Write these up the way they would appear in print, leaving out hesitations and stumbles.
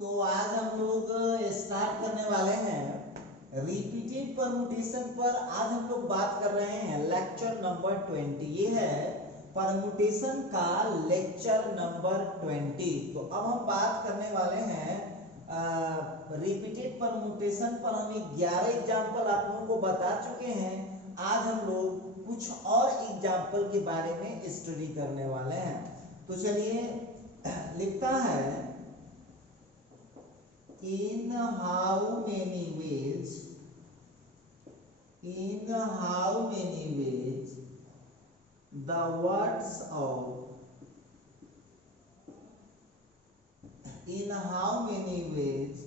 तो आज हम लोग स्टार्ट करने वाले हैं रिपीटेड परमुटेशन पर। आज हम लोग बात कर रहे हैं लेक्चर नंबर 20। ये है परमुटेशन का लेक्चर नंबर 20। तो अब हम बात करने वाले हैं रिपीटेड परमुटेशन पर। हम 11 एग्जाम्पल आप लोगों को बता चुके हैं। आज हम लोग कुछ और एग्जाम्पल के बारे में स्टडी करने वाले हैं। तो चलिए, लिखता है in how many ways the words of in how many ways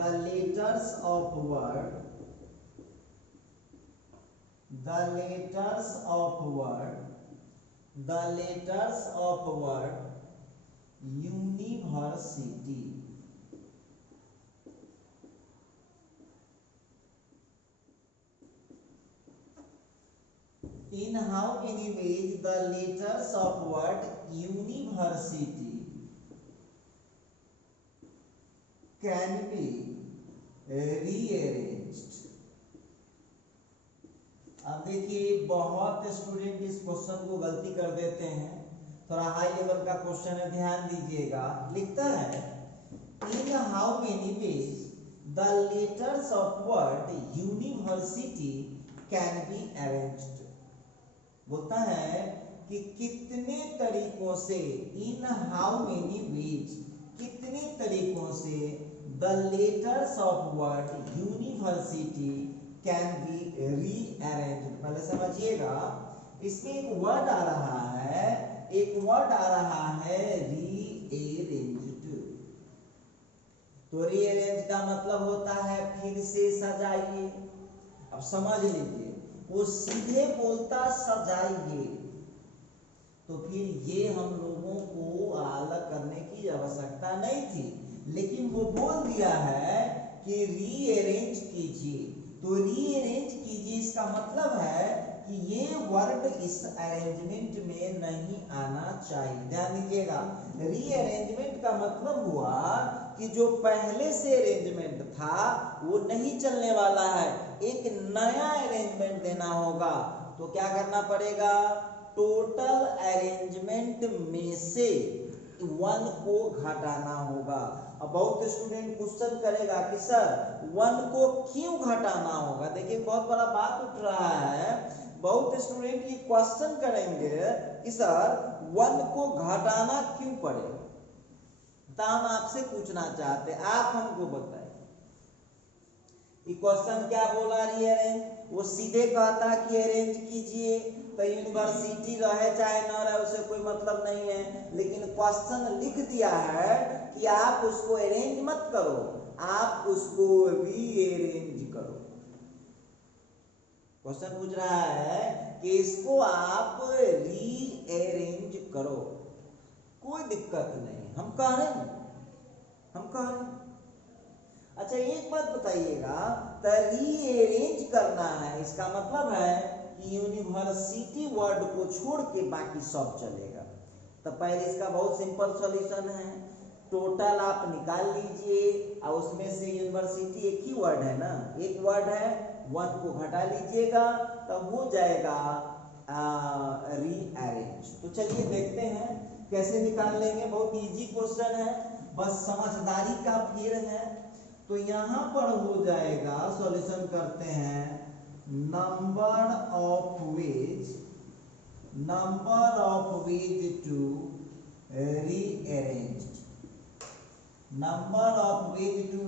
the letters of word university in how many ways the letters of word university can be rearranged। अब देखिए, बहुत स्टूडेंट इस क्वेश्चन को गलती कर देते हैं। थोड़ा हाई लेवल का क्वेश्चन है, ध्यान दीजिएगा। लिखता है in how many ways the letters of word university can be arranged. बोलता है कि कितने तरीकों से, इन हाउ मेनी वेज, कितने तरीकों से the letters of word university can be rearrange. पहले समझिएगा, इसमें एक वर्ड आ रहा है, रीअरेंज्ड। तो रीअरेंज का मतलब होता है फिर से सजाइए। अब समझ लीजिए, वो सीधे बोलता सजाइए, तो फिर ये हम लोगों को अलग करने की आवश्यकता नहीं थी, लेकिन वो बोल दिया है कि रीअरेंज कीजिए। तो रीअरेंज कीजिए, इसका मतलब है कि ये वर्ड इस अरेंजमेंट में नहीं आना चाहिए। ध्यान दीजिएगा, रीअरेंजमेंट का मतलब हुआ कि जो पहले से अरेंजमेंट था वो नहीं चलने वाला है, एक नया अरेंजमेंट देना होगा। तो क्या करना पड़ेगा, टोटल अरेंजमेंट में से वन को घटाना होगा। अब बहुत स्टूडेंट क्वेश्चन करेगा कि सर वन को क्यों घटाना होगा। देखिए, बहुत बड़ा बात उठ रहा है। बहुत स्टूडेंट ये क्वेश्चन करेंगे कि सर वन को घटाना क्यों पड़ेगा। तो हम आपसे पूछना चाहते हैं, आप हमको बताएं क्वेश्चन क्या बोला रीअरेंज। वो सीधे कहता कि अरेंज कीजिए, तो यूनिवर्सिटी रहे चाहे ना रहे उसे कोई मतलब नहीं है, लेकिन क्वेश्चन लिख दिया है कि आप उसको अरेंज मत करो, आप उसको रीअरेंज करो। क्वेश्चन पूछ रहा है कि इसको आप रीअरेंज करो, कोई दिक्कत नहीं, हम कह रहे हैं। अच्छा, एक बात बताइएगा, तो रीअरेंज करना है, इसका मतलब है कि यूनिवर्सिटी वर्ड को छोड़ के बाकी सब चलेगा। तो पहले इसका बहुत सिंपल सॉल्यूशन है, टोटल आप निकाल लीजिए और उसमें से यूनिवर्सिटी एक ही वर्ड है ना, एक वर्ड है, वन को घटा लीजिएगा तो हो जाएगा रीअरेंज। तो चलिए देखते हैं कैसे निकाल लेंगे। बहुत इजी क्वेश्चन है, बस समझदारी का फेर है। तो यहां पर हो जाएगा, सॉल्यूशन करते हैं, number of ways to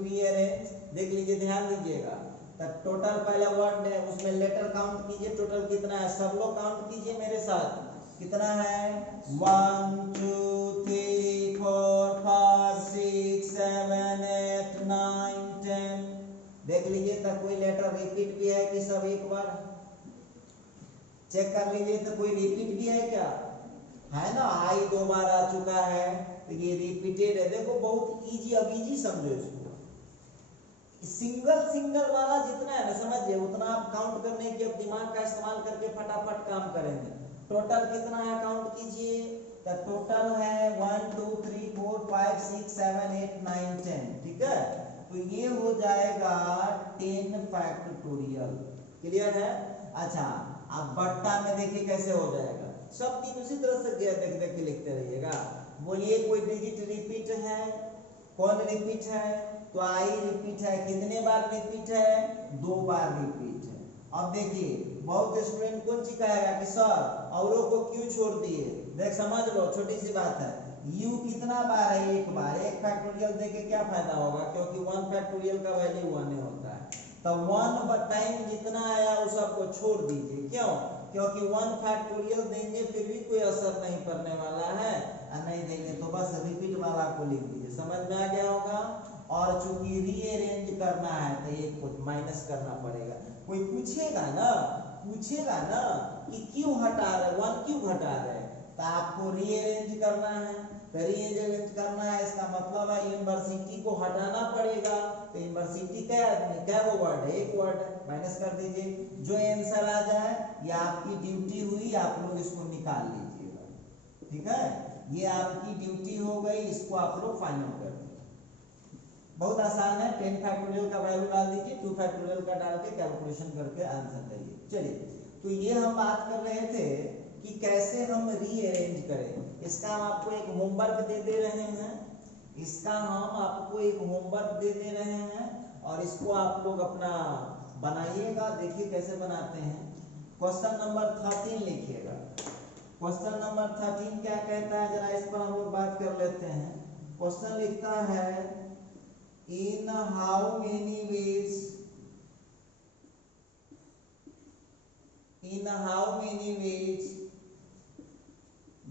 rearrange. देख लीजिए, ध्यान दीजिएगा। तो टोटल पहले वर्ड है, उसमें लेटर काउंट कीजिए, टोटल कितना है, सब लोग काउंट कीजिए मेरे साथ। कितना है, 1 2 3 4 5 6 7 8 9 10। देख लीजिए, तो कोई लेटर रिपीट भी है कि सब एक बार चेक कर लीजिए, तो कोई रिपीट भी है क्या, है ना। आई 2 बार आ चुका है, तो ये रिपीटेड है। देखो बहुत इजी, अब इजी समझो इसको। सिंगल वाला जितना है ना, समझिए उतना आप काउंट करने के, अब दिमाग का इस्तेमाल करके फटाफट काम करेंगे। टोटल कितना है, काउंट कीजिए, तो टोटल है 1 2 3 4 5 6 7 8 9 10, ठीक है। तो ये हो जाएगा 10 फैक्टोरियल, क्लियर है। अच्छा, अब बट्टा में देखिए कैसे हो जाएगा, सब दिन उसी तरह से देख देख के लिखते रहिएगा। बोलिए कोई डिजिट रिपीट है, कौन रिपीट है, तो आई रिपीट है, कितने बार रिपीट है, 2 बार रिपीट है। अब देखिए बहुत स्टूडेंट कौन सी कहेगा कि सर औरों को क्यों छोड़ दिए, देख समझ लो, छोटी सी बात है, u कितना बार है, 1 बार, 1 फैक्टोरियल देके क्या फायदा होगा, क्योंकि 1 फैक्टोरियल का वैल्यू 1 ही होता है। तो 1 टाइम जितना आया उस सबको छोड़ दीजिए, क्यों, क्योंकि 1 फैक्टोरियल देंगे फिर भी कोई असर नहीं पड़ने वाला है, नहीं देंगे तो बस रिपीट वाला को लिख दीजिए, समझ में आ गया होगा। और चूंकि रीअरेंज करना है तो ये कुछ माइनस करना पड़ेगा। कोई पूछेगा ना कि क्यों हटा रहे, 1 क्यों घटा रहे, तो आपको रीअरेंज करना है, तो रीअरेंज करना है इसका मतलब है यूनिवर्सिटी को हटाना पड़ेगा। तो यूनिवर्सिटी क्या वो वर्ड है, एक वर्ड है, माइनस कर दीजिए, जो आंसर आ जाए ये आपकी ड्यूटी हुई, आप लोग इसको निकाल लीजिएगा, ठीक है। ये आपकी ड्यूटी हो गई, इसको आप लोग फाइनल कर दीजिए। बहुत आसान है, 10 फैक्टोरियल का वैल्यू डाल दीजिए, 2 फैक्टोरियल का डाल के कैलकुलेशन करके आंसर करिए। चलिए, तो ये हम बात कर रहे थे कि कैसे हम रीअरेंज करें। इसका हम आपको एक होमवर्क दे दे रहे हैं, और इसको आप लोग अपना बनाइएगा, देखिए कैसे बनाते हैं। क्वेश्चन नंबर 13 लिखिएगा। क्वेश्चन नंबर 13 क्या कहता है, जरा इस पर हम लोग बात कर लेते हैं। क्वेश्चन लिखता है in how many ways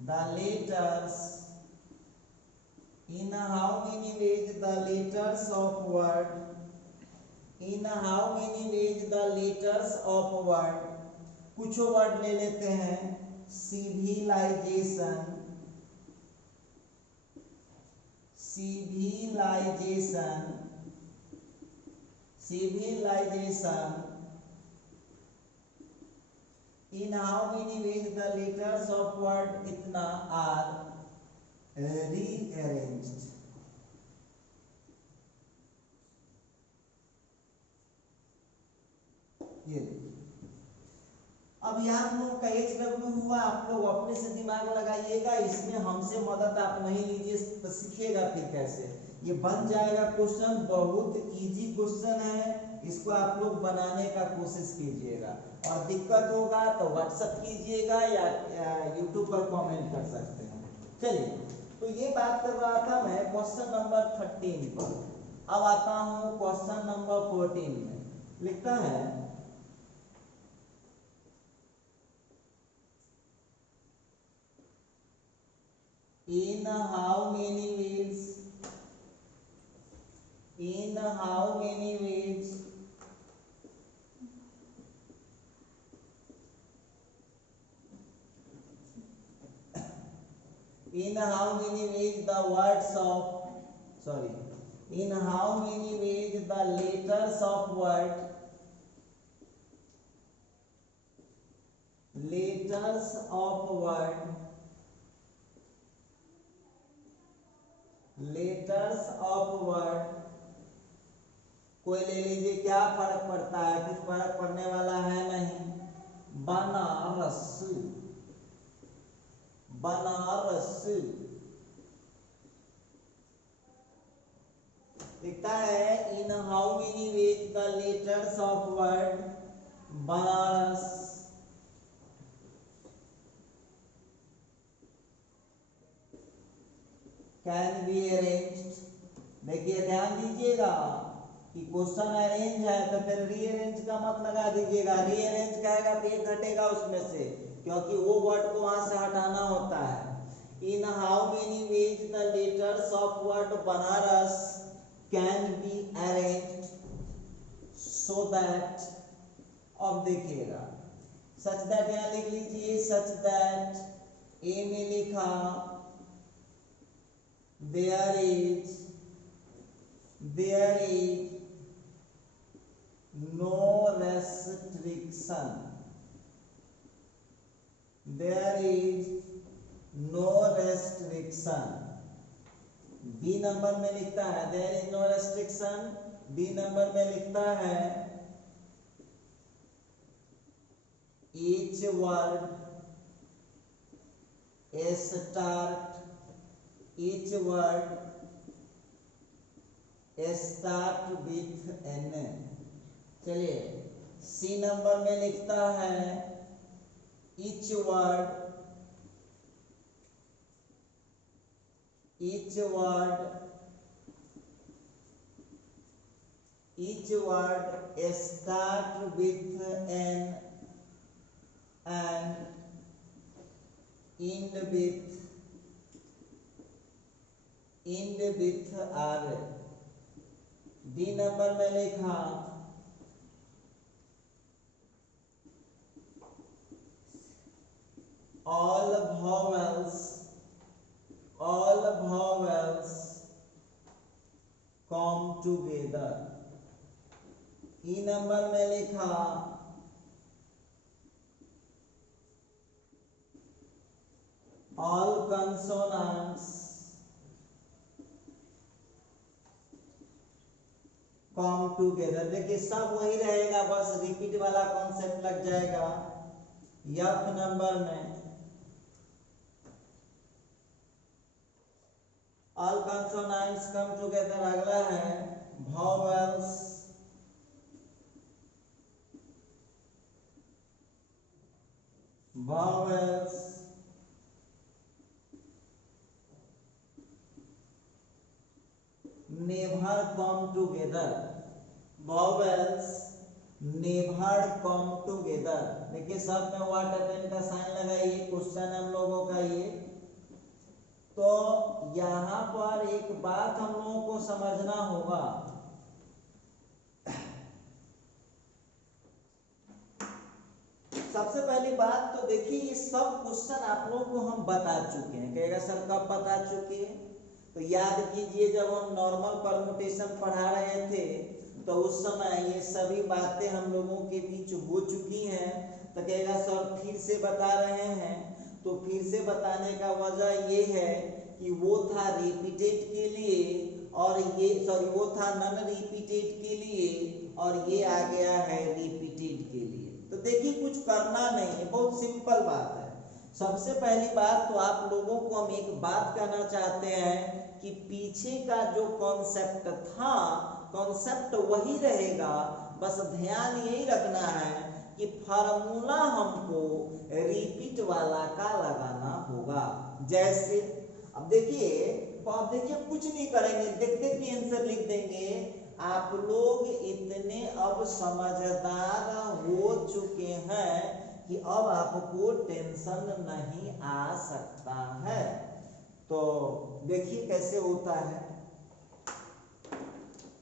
the letters of word कुछ वर्ड ले लेते हैं, civilisation, in how many ways the letters of word इतना are rearranged। ये अब यहाँ हम लोग का HW हुआ, आप लोग अपने से दिमाग लगाइएगा, इसमें हमसे मदद आप नहीं लीजिए, तो सीखिएगा फिर कैसे। ये बन जाएगा क्वेश्चन, बहुत इजी क्वेश्चन है, इसको आप लोग बनाने का कोशिश कीजिएगा, और दिक्कत होगा तो व्हाट्सएप कीजिएगा या यूट्यूब पर कमेंट कर सकते हैं। चलिए, तो ये बात कर रहा था मैं क्वेश्चन नंबर 13 पर। अब आता हूँ क्वेश्चन नंबर 14 में। लिखता है in how many ways in how many ways the words of in how many ways the letters of word कोई ले लीजिए, क्या फर्क पड़ता है, कुछ फर्क पड़ने वाला है नहीं। बनारस लिखता है in how many ways the letters of word Banaras can be arranged. देखिए ध्यान दीजिएगा कि क्वेश्चन अरेंज है तो फिर रीअरेंज का मत लगा दीजिएगा, रीअरेंज कहेगा तो एक घटेगा उसमें से, क्योंकि वो वर्ड को वहां से हटाना होता है। In how many ways the letters of word Banaras can be arranged so that, अब देखिएगा सच दैट यहां लिख लीजिए, सच दैट ए में लिखा there is no restriction, there is no restriction. B number में लिखता है there is no restriction. B number में लिखता है each word start with n। चलिए सी नंबर में लिखता है each word start with n and end with r। D number में लिखा all vowels come together। ई नंबर में लिखा all consonants come together। देखिए सब वही रहेगा, बस रिपीट वाला कॉन्सेप्ट लग जाएगा। एफ नंबर में all consonants come together। अगला है vowels never come together। vowels never come together। देखिए सब में व्हाट अटेंड का साइन लगाइए, क्वेश्चन हम लोगों का ये। तो यहाँ पर एक बात हम लोगों को समझना होगा, सबसे पहली बात तो देखिए ये सब क्वेश्चन आप लोगों को हम बता चुके हैं। कहेगा सर कब बता चुके हैं? तो याद कीजिए जब हम नॉर्मल परमुटेशन पढ़ा रहे थे तो उस समय ये सभी बातें हम लोगों के बीच हो चुकी हैं। तो कहेगा सर फिर से बता रहे हैं, तो फिर से बताने का वजह ये है कि वो था रिपीटेड के लिए और ये सॉरी वो था नॉन रिपीटेड के लिए और ये आ गया है रिपीटेड के लिए। तो देखिए कुछ करना नहीं है, बहुत सिंपल बात है। सबसे पहली बात तो आप लोगों को हम एक बात कहना चाहते हैं कि पीछे का जो कॉन्सेप्ट था कॉन्सेप्ट वही रहेगा, बस ध्यान यही रखना है कि फार्मूला हमको रिपीट वाला का लगाना होगा। जैसे अब देखिए कुछ नहीं करेंगे, देख देख के आंसर लिख देंगे। आप लोग इतने अब समझदार हो चुके हैं कि अब आपको टेंशन नहीं आ सकता है। तो देखिए कैसे होता है।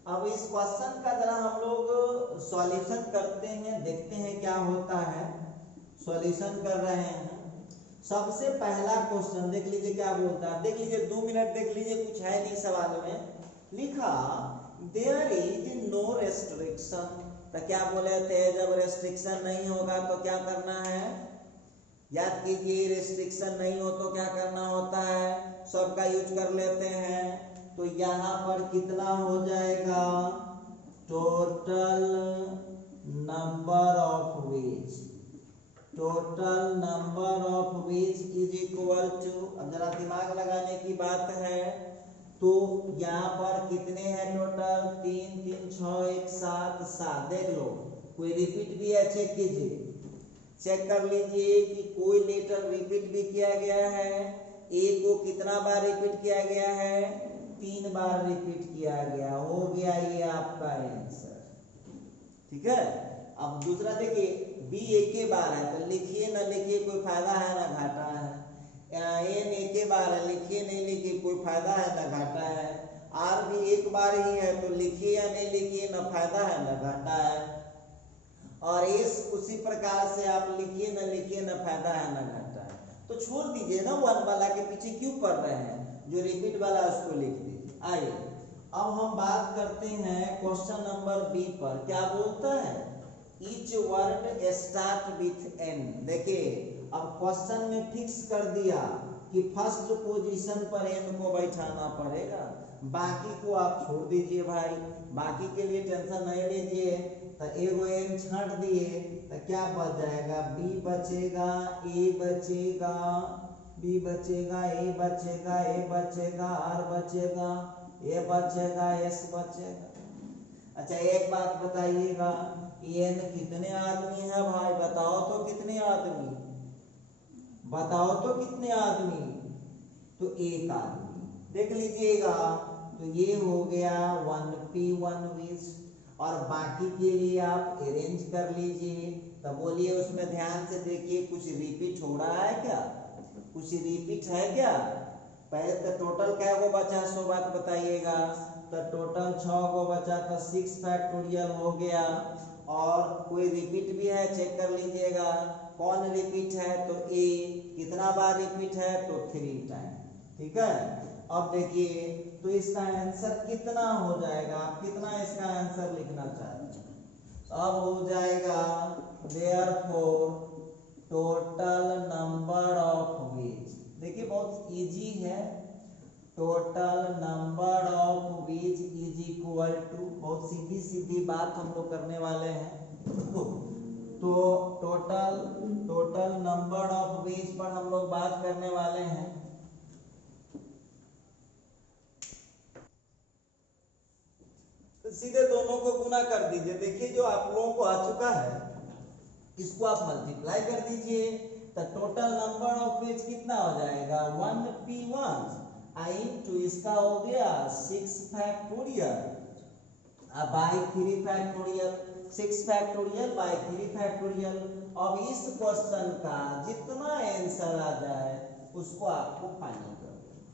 अब इस क्वेश्चन का जरा हम लोग सॉल्यूशन करते हैं, देखते हैं क्या होता है। सॉल्यूशन कर रहे हैं। सबसे पहला क्वेश्चन देख लीजिए क्या बोलता है, देख लीजिए 2 मिनट देख लीजिए, कुछ है नहीं सवाल में। लिखा देयर इज नो रेस्ट्रिक्शन। तो क्या बोले थे, जब रेस्ट्रिक्शन नहीं होगा तो क्या करना है, याद कीजिए रेस्ट्रिक्शन नहीं हो तो क्या करना होता है, सबका यूज कर लेते हैं। तो यहाँ पर कितना हो जाएगा, total number of ways, total number of ways is equal to, अब जरा दिमाग लगाने की बात है, तो यहाँ पर कितने हैं टोटल, 3 3 6 1 7 7। देख लो कोई रिपीट भी है, चेक कीजिए, चेक कर लीजिए कि कोई लेटर रिपीट भी किया गया है। ए को कितना बार रिपीट किया गया है, 3 बार रिपीट किया गया, हो गया ये आपका आंसर। ठीक है। अब दूसरा देखिए बी एक के बार है तो लिखिए ना लिखिए कोई फायदा है ना घाटा है। एन एक के बार है, लिखिए नहीं लिखिए कोई फायदा है ना घाटा है। आर भी एक बार ही है तो लिखिए या नहीं लिखिए ना फायदा है ना घाटा है। और एस उसी प्रकार से आप लिखिए ना लिखिए ना फायदा है ना घाटा है। तो छोड़ दीजिए ना, 1 वाला के पीछे क्यों पढ़ रहे हैं, जो रिपीट वाला उसको लिख दीजिए। आइए अब हम बात करते हैं क्वेश्चन नंबर बी पर। क्या बोलता है, each word start with an. देखिए अब क्वेश्चन में फिक्स कर दिया कि फर्स्ट पोजीशन पर n को बैठाना पड़ेगा, बाकी को आप छोड़ दीजिए भाई, बाकी के लिए टेंशन नहीं लीजिए। तो एगो n छांट दिए तो क्या बच जाएगा, b बचेगा, a बचेगा, b बचेगा, a बचेगा, a बचेगा, r बचेगा, a बचेगा, s बचेगा। अच्छा एक बात बताइएगा, n कितने आदमी है भाई, बताओ तो कितने आदमी, बताओ तो कितने आदमी, तो एक आदमी, देख लीजिएगा। तो ये हो गया 1p1 विच, और बाकी के लिए आप अरेंज कर लीजिए। तो बोलिए उसमें ध्यान से देखिए, कुछ रिपीट हो रहा है क्या, कुछ रिपीट है क्या। पहले तो टोटल क्या को बचा, सो बात बताइएगा। तो टोटल 6 को बचा, तो 6 फैक्टोरियल हो गया। और कोई रिपीट भी है, चेक कर लीजिएगा कौन रिपीट है। तो ए कितना बार रिपीट है, तो 3 टाइम, ठीक है। अब देखिए तो इसका आंसर कितना हो जाएगा, आप कितना इसका आंसर लिखना चाहते हैं। अब हो जाएगा therefore total number of ways, देखिए बहुत इजी है। Total number of ways is equal to, बहुत सीधी सीधी बात हम लोग करने वाले हैं। तो टोटल नंबर ऑफ वेज पर हम लोग बात करने वाले हैं। तो सीधे दोनों को गुना कर दीजिए। देखिए जो आप लोगों को आ चुका है इसको आप मल्टीप्लाई कर दीजिए। तो टोटल नंबर ऑफ वेज कितना हो जाएगा, 1p1 इंटू इसका हो गया 6 factorial by 3 factorial, 6 factorial by 3 factorial. अब इस क्वेश्चन का जितना आंसर आ जाए उसको आपको फाइनल कर देना।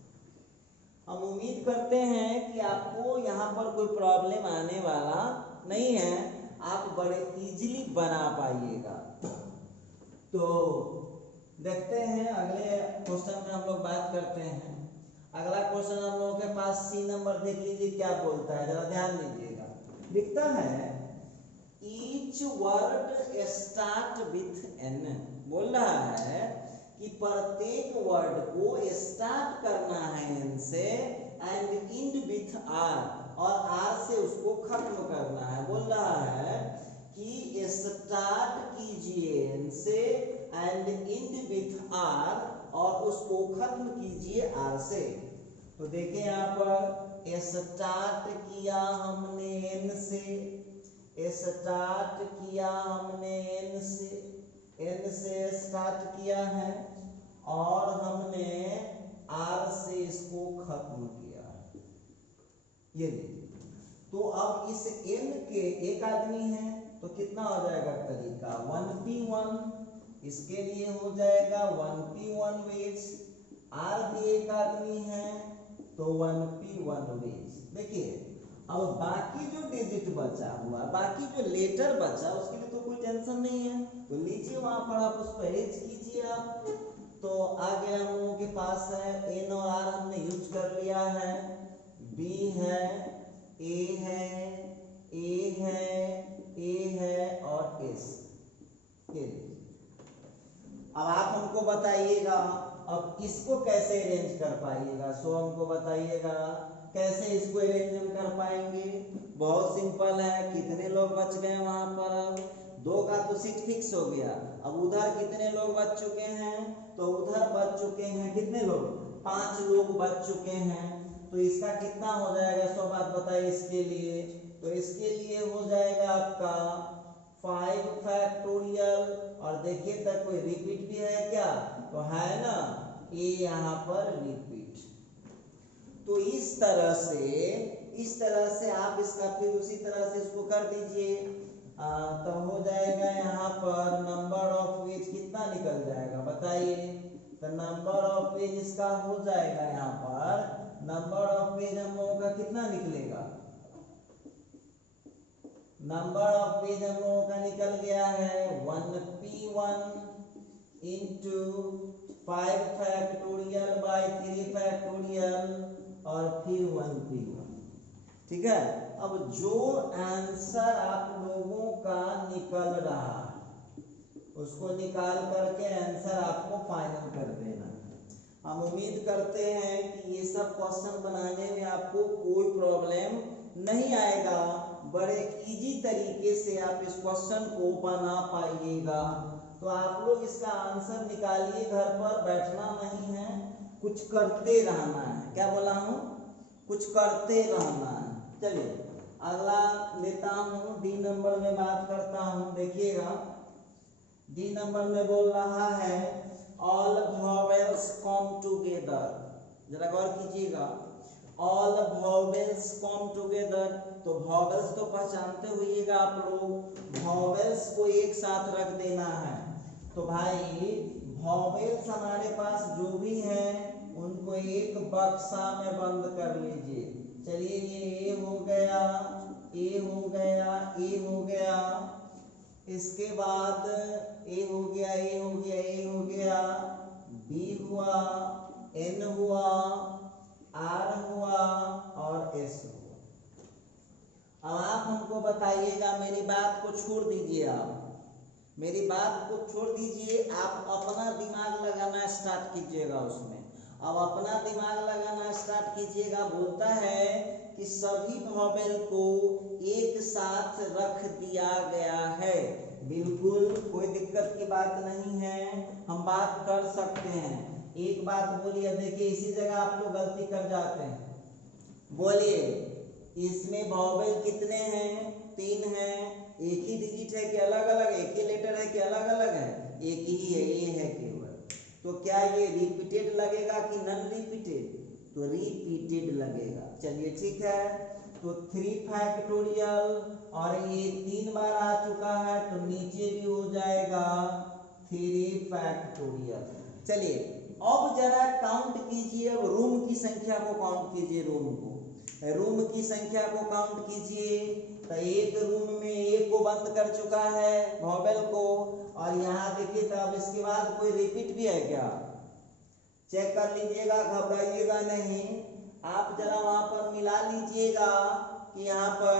हम उम्मीद करते हैं कि आपको यहाँ पर कोई प्रॉब्लम आने वाला नहीं है, आप बड़े इजीली बना पाइएगा। तो देखते हैं अगले क्वेश्चन में हम लोग बात करते हैं। अगला क्वेश्चन हम लोगों के पास सी नंबर, देख लीजिए क्या बोलता है, जरा ध्यान दीजिएगा। लिखता है each word start with n, बोल रहा है कि प्रत्येक वर्ड को स्टार्ट करना है n से एंड एंड विथ r, और r से उसको खत्म करना है। बोल रहा है कि स्टार्ट कीजिए n से एंड एंड विथ r, और उसको खत्म कीजिए r से। तो देखिए यहाँ पर स्टार्ट किया हमने n से, स्टार्ट किया हमने n से स्टार्ट किया है, और हमने r से इसको खत्म किया है। ये देखिए, तो अब इस n के एक आदमी है तो कितना हो जाएगा तरीका, 1p1, इसके लिए हो जाएगा 1p1 वेज। r भी एक आदमी है तो 1p1 वेज। देखिए अब बाकी जो डिजिट बचा हुआ, बाकी जो लेटर बचा, उसके लिए तो कोई टेंशन नहीं है, तो लीजिए वहां पर आप उसको अरेंज कीजिए आप। तो आगे हम लोगों के पास है n और r हमने यूज कर लिया है, b है, a है, a है, a है और s। अब आप हमको बताइएगा अब इसको कैसे अरेंज कर पाइएगा, सो हमको बताइएगा कैसे इसको अरेंज हम कर पाएंगे। बहुत सिंपल है, कितने लोग बच गए वहां पर, अब 2 का तो सीट फिक्स हो गया। अब उधर कितने लोग बच चुके हैं, तो उधर बच चुके हैं कितने लोग, 5 लोग बच चुके हैं। तो इसका कितना हो जाएगा, सो बात बताइए इसके लिए। तो इसके लिए हो जाएगा आपका 5 फैक्टोरियल, और देखिए तक कोई रिपीट भी है क्या, तो है ना, ये यहाँ पर रिपीट। तो इस तरह से आप इसका फिर उसी तरह से इसको कर दीजिए। तो हो जाएगा यहाँ पर नंबर ऑफ वेज कितना निकल जाएगा बताइए। तो नंबर ऑफ वेज इसका हो जाएगा यहाँ पर, नंबर ऑफ वेज हम लोगों का कितना निकलेगा, नंबर ऑफ वेज हम लोगों का निकल गया है 1p1 into 5 factorial by 3 factorial और फिर 1p1, ठीक है। अब जो आंसर आप लोगों का निकल रहा है उसको निकाल करके आंसर आपको फाइनल कर देना है। हम उम्मीद करते हैं कि ये सब क्वेश्चन बनाने में आपको कोई प्रॉब्लम नहीं आएगा, बड़े इजी तरीके से आप इस क्वेश्चन को बना पाइएगा। तो आप लोग इसका आंसर निकालिए, घर पर बैठना नहीं है, कुछ करते रहना है। क्या बोला हूँ? कुछ करते रहना है। चलिए अगला लेता हूँ, डी नंबर में बात करता हूँ। देखिएगा डी नंबर में बोल रहा है ऑल वॉवेल्स कम टुगेदर। जरा गौर कीजिएगा, ऑल वॉवेल्स कम टुगेदर। तो वॉवेल्स तो पहचानते होइएगा आप लोग, वॉवेल्स को एक साथ रख देना है। तो भाई वॉवेल्स हमारे पास जो भी हैं उनको एक बक्सा में बंद कर लीजिए। चलिए ये ए हो गया, ए हो गया, ए हो गया, इसके बाद ए हो गया, ए हो गया, ए हो गया, बी हुआ, एन हुआ, आर हुआ और एस हुआ। अब आप हमको बताइएगा, मेरी बात को छोड़ दीजिए, आप मेरी बात को छोड़ दीजिए, आप अपना दिमाग लगाना स्टार्ट कीजिएगा उसमें। अब अपना दिमाग लगाना स्टार्ट कीजिएगा। बोलता है कि सभी वॉवेल को एक साथ रख दिया गया है। बिल्कुल कोई दिक्कत की बात नहीं है, हम बात कर सकते हैं। एक बात बोलिए, देखिए इसी जगह आप लोग गलती कर जाते हैं। बोलिए इसमें वॉवेल कितने हैं? 3 हैं। एक ही डिजिट है कि अलग अलग? एक ही लेटर है कि अलग अलग है? एक ही है, ये है केवल। तो क्या ये रिपीटेड लगेगा कि नॉन रिपीटेड? तो रिपीटेड लगेगा। चलिए ठीक है, तो 3 फैक्टोरियल और ये 3 बार आ चुका है तो नीचे भी हो जाएगा 3 फैक्टोरियल। चलिए अब जरा काउंट कीजिए, अब रूम की संख्या को काउंट कीजिए, रूम की संख्या को काउंट कीजिए। तो एक रूम में एक को बंद कर चुका है वॉवेल को, और यहाँ देखिए तो अब इसके बाद कोई रिपीट भी है क्या? चेक कर लीजिएगा, घबराइएगा नहीं। आप जरा वहां पर मिला लीजिएगा कि यहाँ पर,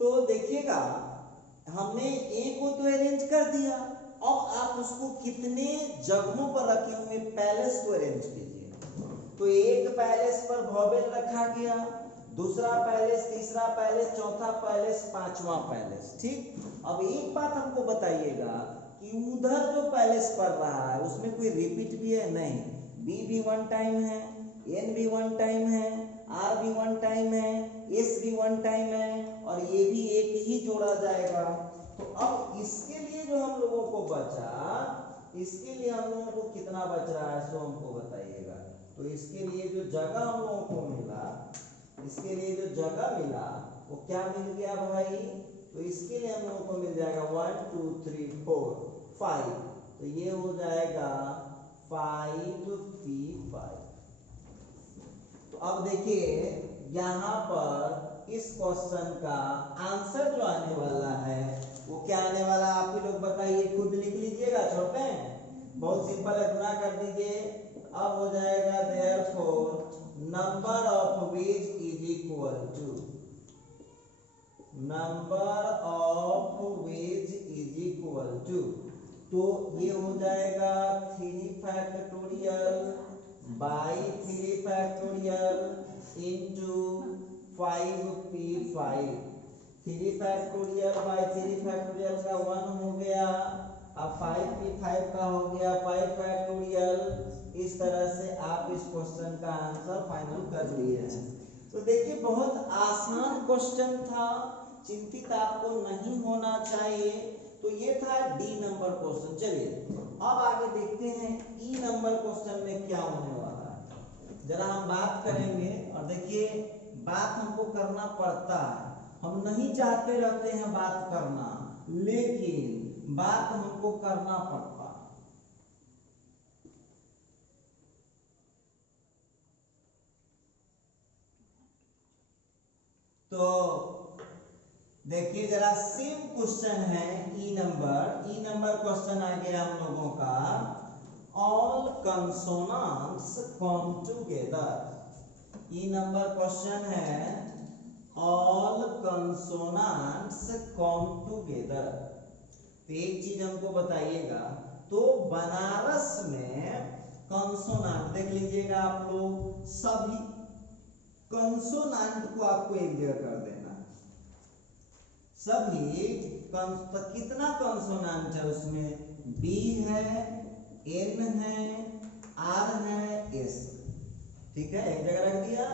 तो देखिएगा हमने ए को तो अरेंज कर दिया। अब आप उसको कितने जगहों पर रखे हुए पैलेस को अरेंज कीजिए। तो एक पैलेस पर वॉवेल रखा गया, दूसरा पैलेस, तीसरा पैलेस, चौथा पैलेस, पांचवा पैलेस। ठीक, अब एक बात हमको बताइएगा कि उधर जो पैलेस पढ़ रहा है उसमें कोई रिपीट भी है? नहीं। बी भी 1 टाइम है, एन भी 1 टाइम है, आर भी 1 टाइम है, एस भी 1 टाइम है, और ये भी एक ही जोड़ा जाएगा। तो अब इसके लिए जो हम लोगों को बचा, इसके लिए हम लोगों को कितना बच रहा है सो हमको बताइएगा। तो इसके लिए जो जगह हम लोगों को मिला, इसके लिए जो जगह मिला वो क्या मिल गया भाई? तो इसके लिए हम लोगों को मिल जाएगा 1 2 3 4 5। तो ये हो जाएगा 5P5। तो अब देखिए यहाँ पर इस क्वेश्चन का आंसर जो आने वाला है वो क्या आने वाला, आप ही लोग बताइए, खुद लिख लीजिएगा। छोटे बहुत सिंपल है, गुना कर दीजिए। अब हो जाएगा therefore number of ways is equal to, number of ways is equal to, तो ये हो जाएगा 3 factorial by 3 factorial into 5P5। 3 factorial by 3 factorial का 1 हो गया, अब 5P5 का हो गया 5 फैक्टोरियल। इस तरह से आप इस क्वेश्चन का आंसर फाइनल कर लिए हैं। तो देखिए बहुत आसान क्वेश्चन था, चिंतित आपको नहीं होना चाहिए। तो ये था डी नंबर क्वेश्चन। चलिए अब आगे देखते हैं ई नंबर क्वेश्चन में क्या होने वाला है, जरा हम बात करेंगे। और देखिए बात हमको करना पड़ता है, हम नहीं चाहते रहते हैं बात करना, लेकिन बात हमको करना पड़ता। तो देखिए जरा सेम क्वेश्चन है ई नंबर क्वेश्चन आ गया हम लोगों का, ऑल कंसोनेंट्स कम टुगेदर। ई नंबर क्वेश्चन है ऑल कंसोनेंट्स कम टुगेदर। तो एक चीज हमको बताइएगा तो बनारस में कंसोनांट देख लीजिएगा आप लोग, सभी कंसोनांट को आपको एक जगह कर देना, सभी तो कितना कंसोनांट है उसमें, बी है, एन है, आर है, एस, ठीक है, एक जगह रख दिया।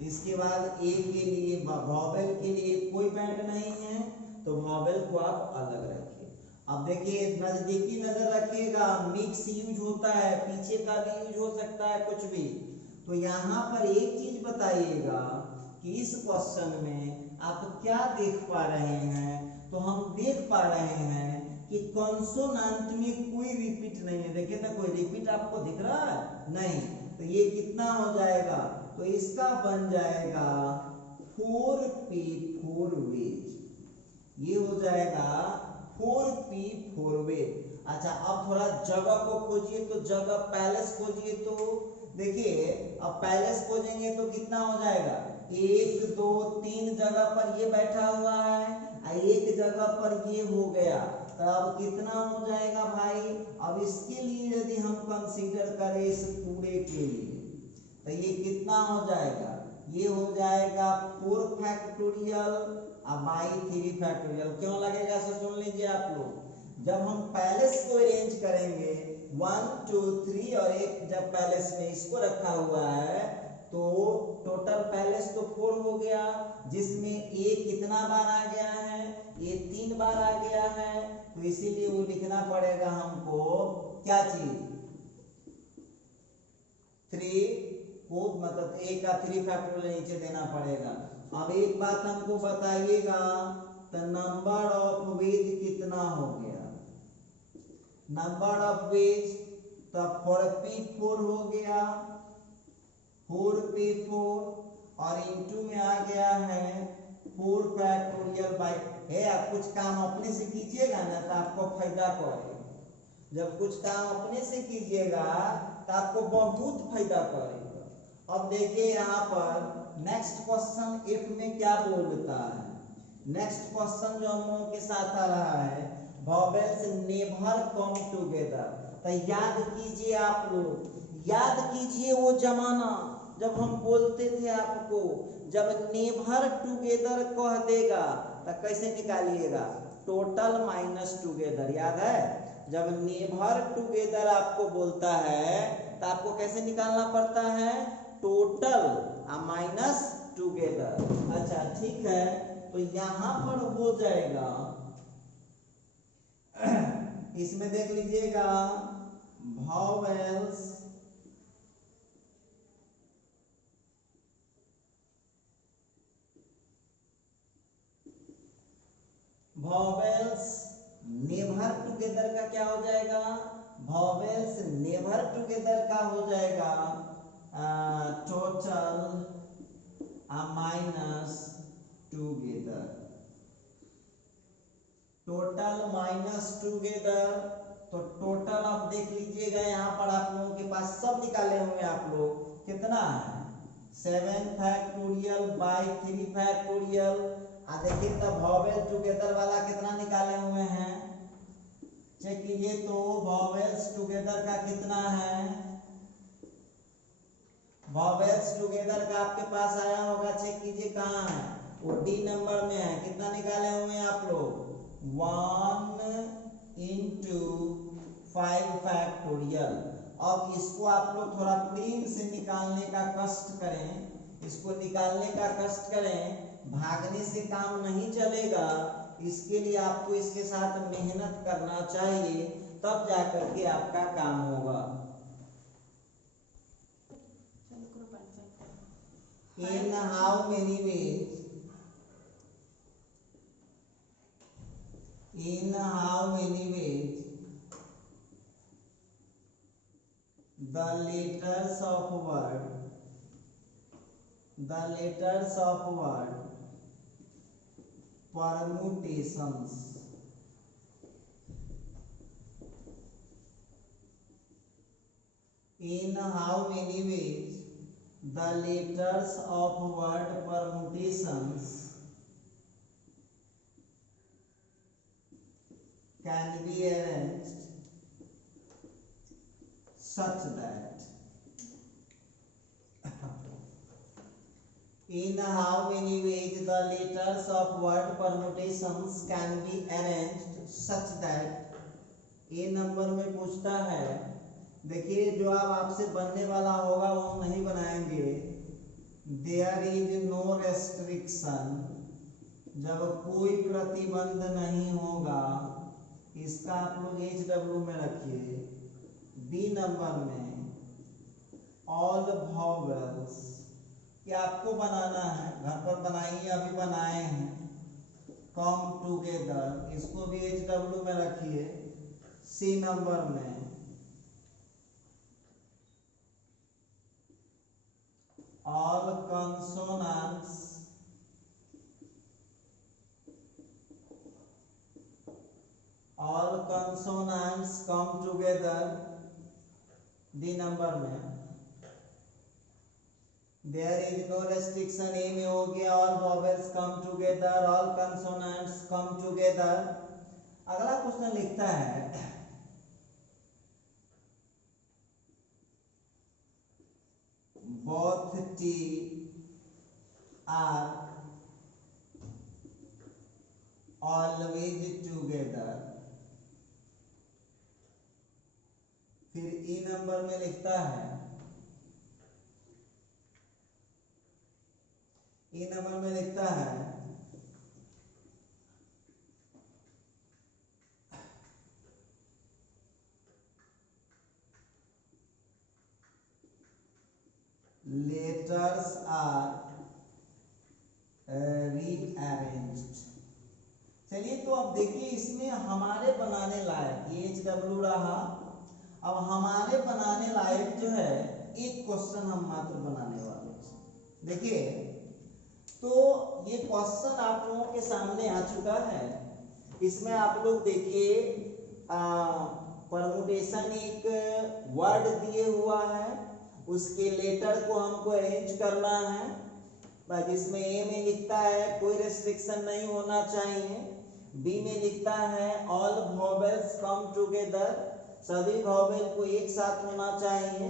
इसके बाद ए के लिए वॉवेल के लिए कोई बैंड नहीं है, तो वॉवेल को आप अलग रखिए। अब देखिए नजदीकी नजर रखिएगा, मिक्स यूज होता है, पीछे का भी यूज हो सकता है, कुछ भी। तो यहाँ पर एक चीज बताइएगा कि इस क्वेश्चन में आप क्या देख पा रहे हैं, तो हम देख पा रहे हैं कि कंसोनांट में कोई रिपीट नहीं है। देखिए तो कोई रिपीट आपको दिख रहा है नहीं, तो ये कितना हो जाएगा, तो इसका बन जाएगा 4p4 वेज, ये हो जाएगा 4p4 वेज। अच्छा अब थोड़ा जगह को खोजिए, तो जगह पैलेस खोजिए, तो देखिए अब पैलेस खोजेंगे तो कितना हो जाएगा, 1 2 3 जगह पर ये बैठा हुआ है, एक जगह पर ये हो गया, तो अब कितना हो जाएगा भाई। अब इसके लिए यदि हम कंसीडर करें इस पूरे के लिए, तो ये कितना हो जाएगा, ये हो जाएगा 4 फैक्टोरियल बाई 3 फैक्टोरियल। क्यों लगेगा सो सुन लीजिए आप लोग, जब हम पैलेस को अरेंज करेंगे 1 2 3 और एक जब पैलेस में इसको रखा हुआ है, तो टोटल पैलेस तो 4 हो गया, जिसमें ए कितना बार आ गया है, ये 3 बार आ गया है, तो इसीलिए वो लिखना पड़ेगा हमको क्या चीज, 3 को मतलब ए का 3 फैक्टोरियल नीचे देना पड़ेगा। अब एक बात हमको बताइएगा, तो नंबर ऑफ वेज कितना हो गया, नंबर ऑफ वेज तो 4p4 हो गया, 4p4 और इनटू में आ गया है 4 फैक्टोरियल बाई, है आप कुछ काम अपने से कीजिएगा ना तो आपको फायदा करेगा, जब कुछ काम अपने से कीजिएगा तो आपको बहुत फायदा करेगा। अब देखिए यहाँ पर नेक्स्ट क्वेश्चन एफ में क्या बोलता है, नेक्स्ट क्वेश्चन जो हम लोगों के साथ आ रहा है, वॉवेल्स नेवर कम टुगेदर। तो याद कीजिए आप लोग, याद कीजिए वो जमाना जब हम बोलते थे आपको, जब नेवर टुगेदर कह देगा तो कैसे निकालिएगा, टोटल माइनस टुगेदर, याद है, जब नेवर टुगेदर आपको बोलता है तो आपको कैसे निकालना पड़ता है, टोटल माइनस टुगेदर। अच्छा ठीक है, तो यहां पर हो जाएगा, इसमें देख लीजिएगा वॉवेल्स वॉवेल्स नेवर टुगेदर का क्या हो जाएगा, वॉवेल्स नेवर टुगेदर का हो जाएगा total minus together, total minus together. तो टोटल आप देख लीजिएगा, यहाँ पर आप लोगों के पास सब निकाले होंगे आप लोग, कितना है 7 फैक्टोरियल बाई 3 फैक्टोरियल। देखिए तब वॉवेल टुगेदर वाला कितना निकाले हुए हैं, चेक कीजिए, तो वॉवेल्स टुगेदर का कितना है, वॉवेल्स टुगेदर का आपके पास आया होगा, चेक कीजिए कहाँ है, वो डी नंबर में है, कितना निकाले हुए हैं आप लोग, 1 into 5 फैक्टोरियल। अब इसको आप लोग थोड़ा प्रेम से निकालने का कष्ट करें, इसको निकालने का कष्ट करें, भागने से काम नहीं चलेगा, इसके लिए आपको इसके साथ मेहनत करना चाहिए, तब जाकर के आपका काम होगा। In how many ways, in how many ways the letters of word permutations in how many ways the letters of word permutations can be arranged such that in how many ways the letters of word permutations can be arranged such that ये number में पूछता है। देखिए जो अब आपसे बनने वाला होगा वो हम नहीं बनाएंगे। देयर इज नो रेस्ट्रिक्शन, जब कोई प्रतिबंध नहीं होगा, इसका आप लोग HW में रखिए। बी नंबर में ऑल वॉवेल्स, क्या आपको बनाना है, घर पर बनाइए, अभी बनाए हैं। कम टुगेदर, इसको भी HW में रखिए। सी नंबर में all consonants come together. D number में देयर इज नो रेस्ट्रिक्शन, ए में हो गया all vowels come together, all consonants come together. अगला क्वेश्चन लिखता है both T are always together। फिर ई नंबर में लिखता है, ई नंबर में लिखता है letters are rearranged। चलिए तो अब देखिए इसमें हमारे बनाने लायक ये HW रहा। अब हमारे बनाने लायक जो है एक क्वेश्चन हम मात्र बनाने वाले। देखिए तो ये क्वेश्चन आप लोगों के सामने आ चुका है। इसमें आप लोग देखिए परमुटेशन एक वर्ड दिए हुआ है, उसके लेटर को हमको अरेंज करना है। जिसमें ए में लिखता है कोई रेस्ट्रिक्शन नहीं होना चाहिए, बी में लिखता है ऑल वॉवेल्स कम टुगेदर, सभी वॉवेल को एक साथ होना चाहिए।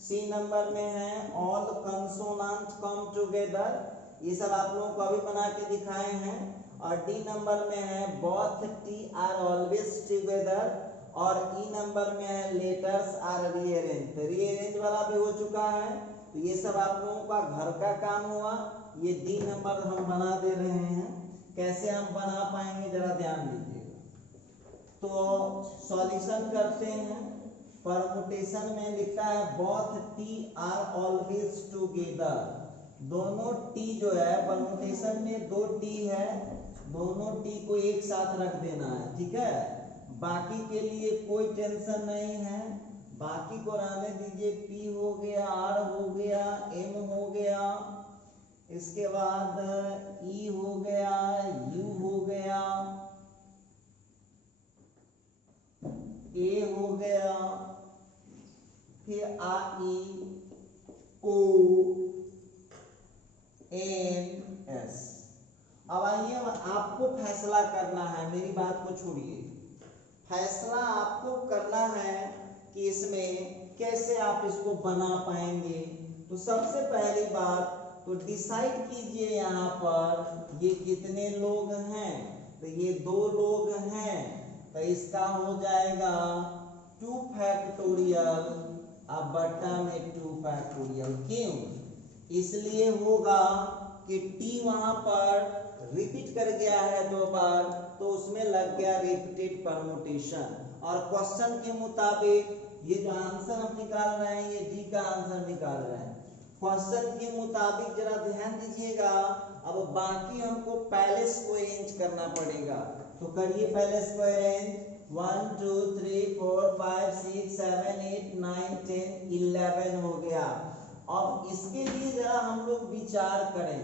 सी नंबर में है ऑल कंसोनेंट कम टुगेदर, ये सब आप लोगों को अभी बना के दिखाए हैं। और डी नंबर में है both T R always together, और ई नंबर में है लेटर्स आर रीअरेंज। रीअरेंज वाला भी हो चुका है, तो ये सब आप लोगों का घर का काम हुआ। ये डी नंबर हम बना दे रहे हैं, कैसे हम बना पाएंगे जरा ध्यान दीजिएगा। तो सॉल्यूशन करते हैं। परमुटेशन में लिखता है both T R always together, दोनों टी जो है परमुटेशन में दो टी है, दोनों टी को एक साथ रख देना है, ठीक है। बाकी के लिए कोई टेंशन नहीं है, बाकी को रहने दीजिए। पी हो गया, आर हो गया, एम हो गया, इसके बाद ई हो गया, यू हो गया, ए हो गया, फिर आई ओ एन एस। अब आइए आपको फैसला करना है, मेरी बात को छोड़िए, फैसला आपको करना है कि इसमें कैसे आप इसको बना पाएंगे। तो सबसे पहली बात तो डिसाइड कीजिए यहाँ पर ये कितने लोग हैं। तो ये 2 लोग हैं, तो इसका हो जाएगा 2 फैक्टोरियल, अब बट्टा में 2 फैक्टोरियल। क्यों? इसलिए होगा कि टी वहां पर रिपीट कर गया है 2 बार, तो उसमें लग गया रिपीटेड परमुटेशन। और क्वेश्चन के मुताबिक ये जो आंसर हम निकाल रहे हैं, ये डी का आंसर निकाल रहे हैं। क्वेश्चन के मुताबिक जरा ध्यान दीजिएगा। अब बाकी हमको पैलेस को अरेंज करना पड़ेगा, तो करिए पैलेस को अरेंज। 1 2 3 4 5 6 7 8 9 10 11 हो गया। अब इसके लिए जरा हम लोग विचार करें।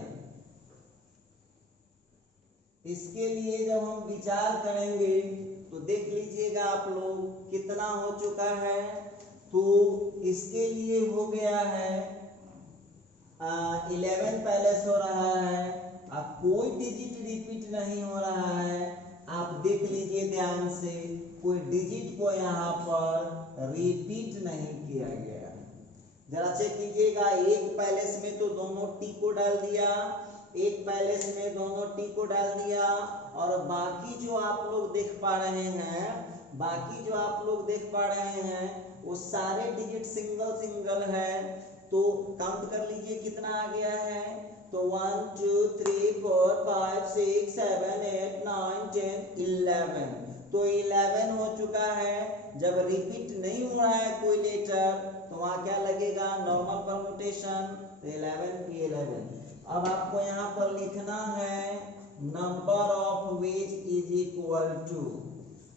इसके लिए जब हम विचार करेंगे तो देख लीजिएगा आप लोग कितना हो चुका है। तो इसके लिए हो गया है 11 पैलेस हो रहा है। अब कोई डिजिट रिपीट नहीं हो रहा है, आप देख लीजिए ध्यान से। कोई डिजिट को यहाँ पर रिपीट नहीं किया गया। जरा चेक कीजिएगा, एक पैलेस में तो दोनों टी को डाल दिया, एक पैलेस में दोनों टी को डाल दिया, और बाकी जो आप लोग देख पा रहे हैं वो सारे डिजिट सिंगल सिंगल है। तो काउंट कर लीजिए कितना आ गया है। तो 1 2 3 4 5 6 7 8 9 10 11, तो 11 हो चुका है। जब रिपीट नहीं हो रहा है कोई लेटर तो वहां क्या लगेगा, नॉर्मल परम्यूटेशन, तो 11 p 11। अब आपको यहाँ पर लिखना है number of ways is equal to,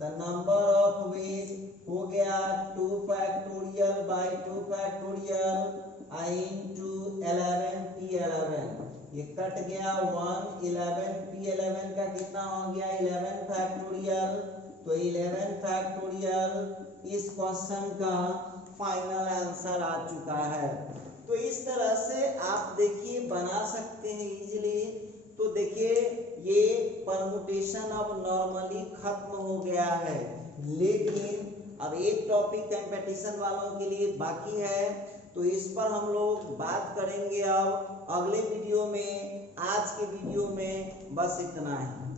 the number of ways हो गया 2 factorial by 2 factorial into 11 p 11, ये कट गया 1 11 p 11 का कितना हो गया 11 फैक्टोरियल, तो 11 फैक्टोरियल इस क्वेश्चन का फाइनल आंसर आ चुका है। तो इस तरह से आप देखिए बना सकते हैं इजीली। तो देखिए ये परमुटेशन अब नॉर्मली खत्म हो गया है, लेकिन अब एक टॉपिक कंपटीशन वालों के लिए बाकी है, तो इस पर हम लोग बात करेंगे अब अगले वीडियो में। आज के वीडियो में बस इतना ही।